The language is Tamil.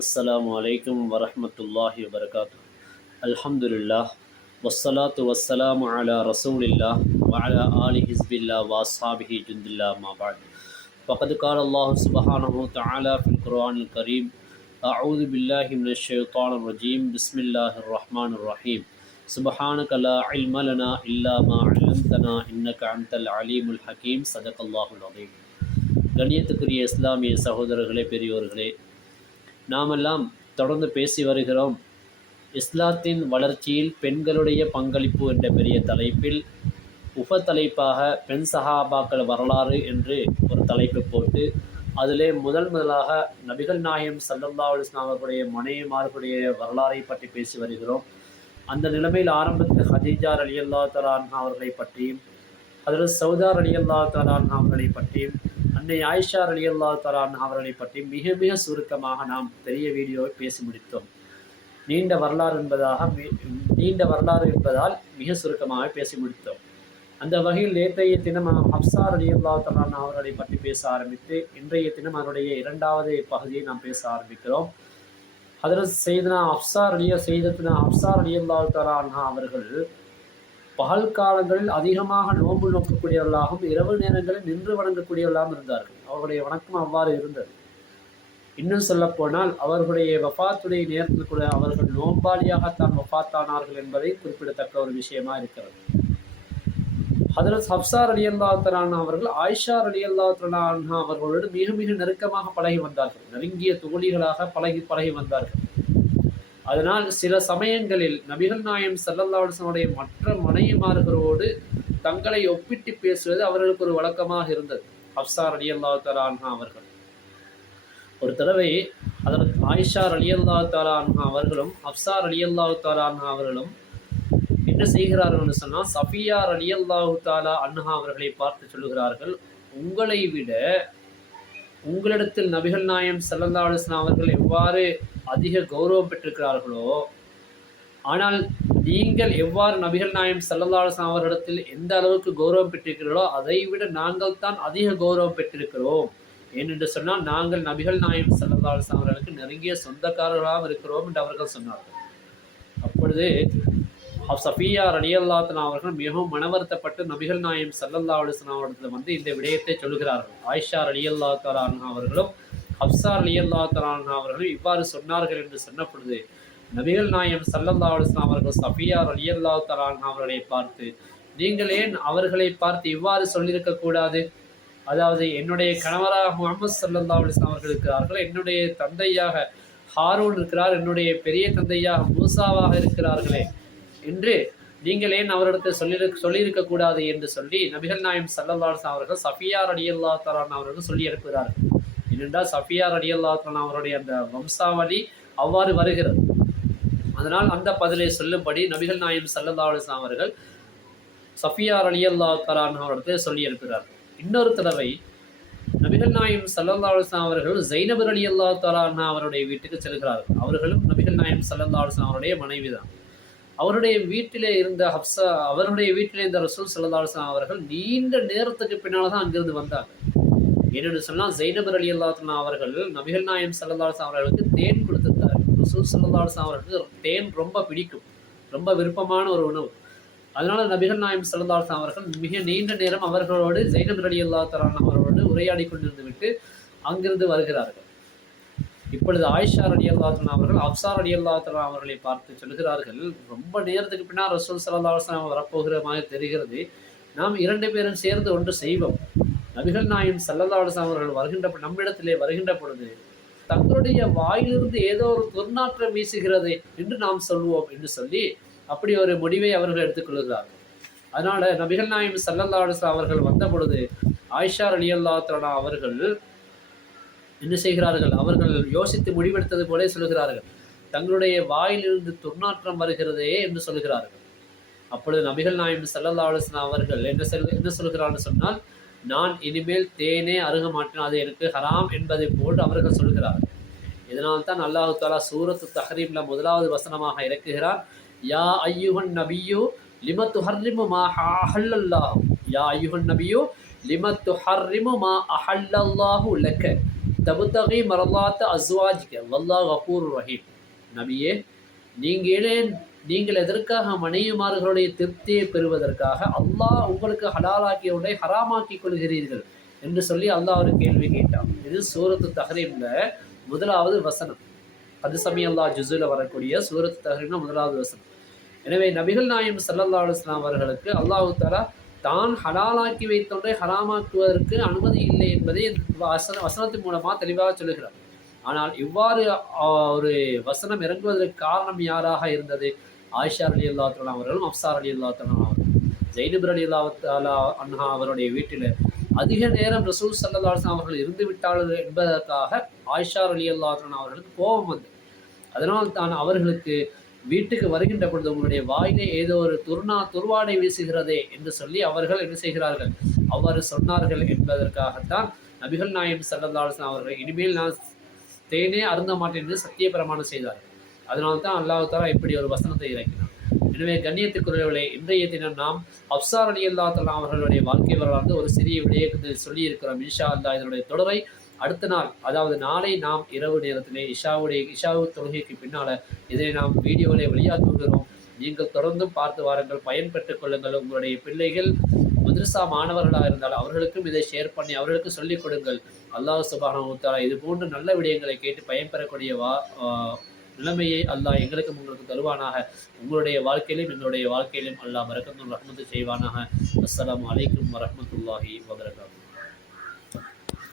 அஸ்ஸலாமு அலைக்கும் வரஹ்மத்துல்லாஹி வபரகாத்துஹு. அல்ஹம்துலில்லாஹ் வஸ்ஸலாத்து வஸ்ஸலாமு அலா ரசூலில்லாஹ் வ அலா ஆலி ஹிஸ்பில்லாஹ் வ அஸ்ஹாபிஹி ஜுந்தில்லாஹ் அம்மா பஅத். ஃபகத் கால அல்லாஹு சுப்ஹானஹு வ தஆலா ஃபில் குர்ஆனில் கரீம் அஊது பில்லாஹி மினஷ் ஷைத்தானிர் ரஜீம் பிஸ்மில்லாஹிர் ரஹ்மானிர் ரஹீம் சுப்ஹானக லா இல்ம லனா இல்லா மா அல்லம்தனா இன்னக அன்தல் அலீமுல் ஹகீம். ஸதகல்லாஹுல் அஸீம். கண்ணியத்துக்குரிய இஸ்லாமிய சகோதரர்களே, பெரியோர்களே, நாமெல்லாம் தொடர்ந்து பேசி வருகிறோம். இஸ்லாத்தின் வளர்ச்சியில் பெண்களுடைய பங்களிப்பு என்ற பெரிய தலைப்பில் தலைப்பாக பெண் சஹாபாக்கள் வரலாறு என்று ஒரு தலைப்பு போட்டு அதிலே முதலாக நபிகள் நாயகம் ஸல்லல்லாஹு அலைஹி வஸல்லம் அவர்களுடைய மனைவிமார்களுடைய வரலாறை பற்றி பேசி வருகிறோம். அந்த நிலைமையில் ஆரம்பத்தில் ஹதீஜா ரலியல்லாஹு தஆலா அன்ஹா அவர்களை பற்றியும், ஹஜ்ரத் சௌதா ரலியல்லாஹு தஆலா அன்ஹா அவர்களை பற்றியும், அன்னை ஆயிஷா ரலியல்லாஹு தஆலா அன்ஹா அவர்களை பற்றி மிக மிக சுருக்கமாக நாம் பெரிய வீடியோவை பேசி முடித்தோம். நீண்ட வரலாறு என்பதால் மிக சுருக்கமாக பேசி முடித்தோம். அந்த வகையில் நேற்றைய தினம் ஹப்ஸா ரலியல்லாஹு தஆலா அன்ஹா அவர்களை பற்றி பேச ஆரம்பித்து இன்றைய தினம் அவருடைய இரண்டாவது பகுதியை நாம் பேச ஆரம்பிக்கிறோம். ஹஜ்ரத் சையதுனா ஹப்ஸா ரலியல்லாஹு தஆலா அன்ஹா அவர்கள் பகல் காலங்களில் அதிகமாக நோன்பு நோக்கக்கூடியவர்களாகவும் இரவு நேரங்களில் நின்று வணங்கக்கூடியவர்களாகவும் இருந்தார்கள். அவர்களுடைய வணக்கம் அவ்வாறு இருந்தது. இன்னும் சொல்லப்போனால் அவர்களுடைய வஃபாத்துடைய நேரத்தில் கூட அவர்கள் நோன்பாளியாகத்தான் வஃபாத்தானார்கள் என்பதை குறிப்பிடத்தக்க ஒரு விஷயமா இருக்கிறது. ஹஜ்ரத் ஹப்ஸா ரலியல்லாஹு தஆலா அன்ஹா அவர்கள் ஆயிஷா ரலியல்லாஹு தஆலா அன்ஹா அவர்களோடு மிக மிக நெருக்கமாக பழகி வந்தார்கள். நெருங்கிய தோழிகளாக பழகி வந்தார்கள். அதனால் சில சமயங்களில் நபிகள் நாயகம் ஸல்லல்லாஹு அலைஹி வஸல்லம் மற்ற மனைவிமார்களோடு தங்களை ஒப்பிட்டு பேசுவது அவர்களுக்கு ஒரு வழக்கமாக இருந்தது. ஹப்ஸா ரலியல்லாஹு தஆலா அன்ஹா அவர்கள் ஒரு தடவை அதற்கு ஆயிஷா ரலியல்லாஹு தஆலா அன்ஹா அவர்களும் ஹப்ஸா ரலியல்லாஹு தஆலா அன்ஹா அவர்களும் என்ன செய்கிறார்கள் என்று சொன்னால், சஃபியா ரலியல்லாஹு தஆலா அன்ஹா அவர்களை பார்த்து சொல்லுகிறார்கள், உங்களை விட உங்களிடத்தில் நபிகள் நாயகம் ஸல்லல்லாஹு அலைஹி வஸல்லம் அவர்கள் எவ்வாறு அதிக கௌரவம் பெற்றிருக்கிறார்களோ, ஆனால் நீங்கள் எவ்வாறு நபிகள் நாயகம் ஸல்லல்லாஹு அலைஹி வஸல்லம் அவர்களிடத்தில் எந்த அளவுக்கு கௌரவம் பெற்றிருக்கிறீர்களோ அதை விட நாங்கள் தான் அதிக கௌரவம் பெற்றிருக்கிறோம். ஏனென்று சொன்னால் நாங்கள் நபிகள் நாயகம் ஸல்லல்லாஹு அலைஹி வஸல்லம் அவர்களுக்கு நெருங்கிய சொந்தக்காரர்களாக இருக்கிறோம் என்று அவர்கள் சொன்னார்கள். அப்பொழுது சஃபியா ரலியல்லாஹு தஆலா அவர்கள் மிகவும் மனவருத்தப்பட்டு நபிகள் நாயகம் ஸல்லல்லாஹு அலைஹி வஸல்லம் அவர்களிடத்தில் இந்த விடயத்தை சொல்கிறார்கள். ஆயிஷா ரலியல்லாஹு தஆலா அன்ஹா அவர்களும் ஹப்ஸா ரலியல்லாஹு தஆலா அன்ஹா அவர்களும் இவ்வாறு சொன்னார்கள் என்று சொன்ன பொழுது நபிகள் நாயகம் ஸல்லல்லாஹு அலைஹி வஸல்லம் அவர்கள் சஃபியா ரலியல்லாஹு தஆலா அன்ஹா அவர்களை பார்த்து, நீங்கள் ஏன் அவர்களை பார்த்து இவ்வாறு சொல்லியிருக்க கூடாது? அதாவது என்னுடைய கணவராக முஹம்மது ஸல்லல்லாஹு அலைஹி வஸல்லம் அவர்கள் இருக்கிறார்கள், என்னுடைய தந்தையாக ஹாரூன் இருக்கிறார், என்னுடைய பெரிய தந்தையாக மூசாவாக இருக்கிறார்களே என்று நீங்கள் ஏன் அவரிடத்தில் சொல்லியிருக்க கூடாது என்று சொல்லி நபிகள் நாயகம் ஸல்லல்லாஹு அலைஹி வஸல்லம் அவர்கள் சஃபியா ரலியல்லாஹு தஆலா அவர்கள் சொல்லி அனுப்புகிறார்கள். ஏனென்றால் சஃபியா ரலியல்லாஹு தஆலா அவருடைய அந்த வம்சாவளி அவ்வாறு வருகிறது. அதனால் அந்த பதிலை சொல்லும்படி நபிகள் நாயகம் ஸல்லல்லாஹு அலைஹி வஸல்லம் அவர்கள் சஃபியா ரலியல்லாஹு தஆலா அவரிடத்தில் சொல்லி அனுப்புகிறார்கள். இன்னொரு தடவை நபிகள் நாயகம் ஸல்லல்லாஹு அலைஹி வஸல்லம் அவர்கள் ஸைனப் ரலியல்லாஹு தஆலா அவருடைய வீட்டுக்கு செல்கிறார்கள். அவர்களும் நபிகள் நாயகம் ஸல்லல்லாஹு அலைஹி வஸல்லம் அவருடைய மனைவிதான். அவருடைய வீட்டிலே இருந்த ஹப்ஸா அவருடைய வீட்டிலே இருந்த ரசூல் ஸல்லல்லாஹு அலைஹி வஸல்லம் அவர்கள் நீண்ட நேரத்துக்கு பின்னால் தான் அங்கிருந்து வந்தாங்க. ஏனென்று சொன்னால் ஸைனப் ரலியல்லாஹு தஆலா அவர்கள் நபிகள் நாயகம் ஸல்லல்லாஹு அலைஹி வஸல்லம் அவர்களுக்கு தேன் கொடுத்திருந்தார். ரசூல் ஸல்லல்லாஹு அலைஹி வஸல்லம் அவர்களுக்கு தேன் ரொம்ப பிடிக்கும், ரொம்ப விருப்பமான ஒரு உணவு. அதனால நபிகள் நாயகம் ஸல்லல்லாஹு அலைஹி வஸல்லம் அவர்கள் மிக நீண்ட நேரம் அவர்களோடு ஸைனப் ரலியல்லாஹு தஆலா அவர்களோடு உரையாடி கொண்டிருந்து விட்டு அங்கிருந்து வருகிறார்கள். இப்பொழுது ஆயிஷா ரலியல்லாஹு தஆலா அவர்கள் ஹப்ஸா ரலியல்லாஹு தஆலா அவர்களை பார்த்து சொல்கிறார்கள், ரொம்ப நேரத்துக்கு பின்னால் ரசூல் ஸல்லல்லாஹு அலைஹி வஸல்லம் வரப்போகிற மாதிரி தெரிகிறது, நாம் 2 பேரும் சேர்ந்து ஒன்று செய்வோம். நபிகள் நாயகம் ஸல்லல்லாஹு அலைஹி வஸல்லம் அவர்கள் நம்மிடத்திலே வருகின்ற பொழுது தங்களுடைய வாயிலிருந்து ஏதோ ஒரு துர்நாற்றம் வீசுகிறது என்று நாம் சொல்வோம் என்று சொல்லி அப்படி ஒரு முடிவை அவர்கள் எடுத்துக்கொள்கிறார்கள். அதனால நபிகள் நாயகம் ஸல்லல்லாஹு அலைஹி வஸல்லம் அவர்கள் வந்த பொழுது ஆயிஷா ரலியல்லாஹு தஆலா அவர்கள் என்ன செய்கிறார்கள்? அவர்கள் யோசித்து முடிவெடுத்தது போல சொல்கிறார்கள், தங்களுடைய வாயிலிருந்து துர்நாற்றம் வருகிறதே என்று சொல்கிறார்கள். அப்பொழுது நபிகள் நாயகம் ஸல்லல்லாஹு அலைஹி வஸல்லம் அவர்கள் என்ன சொல்கிறார்கள் சொன்னால், நான் இனிமேல் தேனே அருக மாட்டேன், அது எனக்கு ஹராம் என்பதை போன்று அவர்கள் சொல்கிறார்கள். இதனால் தான் அல்லாஹ் தஆலா சூரத்து தஹ்ரீம்ல முதலாவது வசனமாக இறக்குகிறார், யா அய்யுஹன் நபியு லிம துஹர்ரிமு மா அஹல்லல்லாஹு யா அய்யுஹன் நபியு லிம துஹர்ரிமு மா அஹல்லல்லாஹு லக்க தபுத்தகை மரலாத்த அஸ்வாஜிக்க வல்லாஹ் கஃபூர் ரஹீம். நபியே, நீங்கள் எதற்காக மனைவிமார்களுடைய திருப்தியை பெறுவதற்காக அல்லாஹ் உங்களுக்கு ஹலாலாக்கிய ஒன்றை ஹராமாக்கிக் கொள்கிறீர்கள் என்று சொல்லி அல்லாஹ் ஒரு கேள்வி கேட்டான். இது சூரத்து தஹ்ரீம்ல முதலாவது வசனம். அது சமயம் அல்லாஹ் ஜுஸுல வரக்கூடிய சூரத்து தஹ்ரீம்ல முதலாவது வசனம். எனவே நபிகள் நாயகம் ஸல்லல்லாஹு அலைஹி வஸல்லம் அவர்களுக்கு அல்லாஹ் தஆலா தான் ஹலாலாக்கி வைத்தொன்றை ஹராமாக்குவதற்கு அனுமதி இல்லை என்பதை வசனத்தின் மூலமாக தெளிவாக சொல்லுகிறார். ஆனால் இவ்வாறு ஒரு வசனம் இறங்குவதற்கு காரணம் யாராக இருந்தது? ஆயிஷா ரலியல்லாஹு தஆலா அவர்களும் ஹப்ஸா ரலியல்லாஹு தஆலா அவர்களும். ஸைனப் ரலியல்லாஹு தஆலா அன்ஹா அவருடைய வீட்டில் அதிக நேரம் ரசூல் ஸல்லல்லாஹு அலைஹி வஸல்லம் அவர்கள் இருந்து விட்டார்கள் என்பதற்காக ஆயிஷா ரலியல்லாஹு தஆலா அவர்களுக்கு கோபம் வந்தது. அதனால் தான் அவர்களுக்கு வீட்டுக்கு வருகின்ற பொழுது உங்களுடைய வாயிலே ஏதோ ஒரு துர்வாடை வீசுகிறதே என்று சொல்லி அவர்கள் என்ன செய்கிறார்கள், அவ்வாறு சொன்னார்கள் என்பதற்காகத்தான் நபிகள் நாயகம் ஸல்லல்லாஹு அலைஹி வஸல்லம் அவர்கள் இனிமேல் நான் தேனே அருந்த மாட்டேன் என்று சத்திய பிரமாணம் செய்தார்கள். அதனால தான் அல்லாஹ் தஆலா இப்படி ஒரு வசனத்தை இறக்கினார். எனவே கண்ணியத்துக்குரியவர்களே, இன்றைய தினம் நாம் ஹப்ஸா ரலியல்லாஹு தஆலா அவர்களுடைய வாழ்க்கை வரலாறு ஒரு சிறிய விடயத்தை சொல்லி இருக்கிறோம். இன்ஷா அல்லாஹ் இதனுடைய தொடரை அடுத்த நாள், அதாவது நாளை நாம் இரவு நேரத்திலே இஷாவு தொழுகைக்கு பின்னால் இதை நாம் வீடியோவிலே வெளியாக்குகிறோம். நீங்கள் தொடர்ந்தும் பார்த்து வாருங்கள், பயன்பெற்றுக் கொள்ளுங்கள். உங்களுடைய பிள்ளைகள் மദ്രஸா மாணவர்களாக இருந்தால் அவர்களுக்கும் இதை ஷேர் பண்ணி அவர்களுக்கு சொல்லிக் கொடுங்கள். அல்லாஹ் சுப்ஹானஹு வ தஆலா இது போன்ற நல்ல விடயங்களை கேட்டு பயன்பெறக்கூடிய நிலைமையை அல்லாஹ் எங்களுக்கும் உங்களுக்கு தருவானாக. உங்களுடைய வாழ்க்கையிலும் எங்களுடைய வாழ்க்கையிலும் அல்லாஹ் பரக்கத்தும் ரஹ்மத்து செய்வானாக. அஸ்ஸலாமு அலைக்கும் வரஹ்மத்துல்லாஹி வபரகாத்துஹு.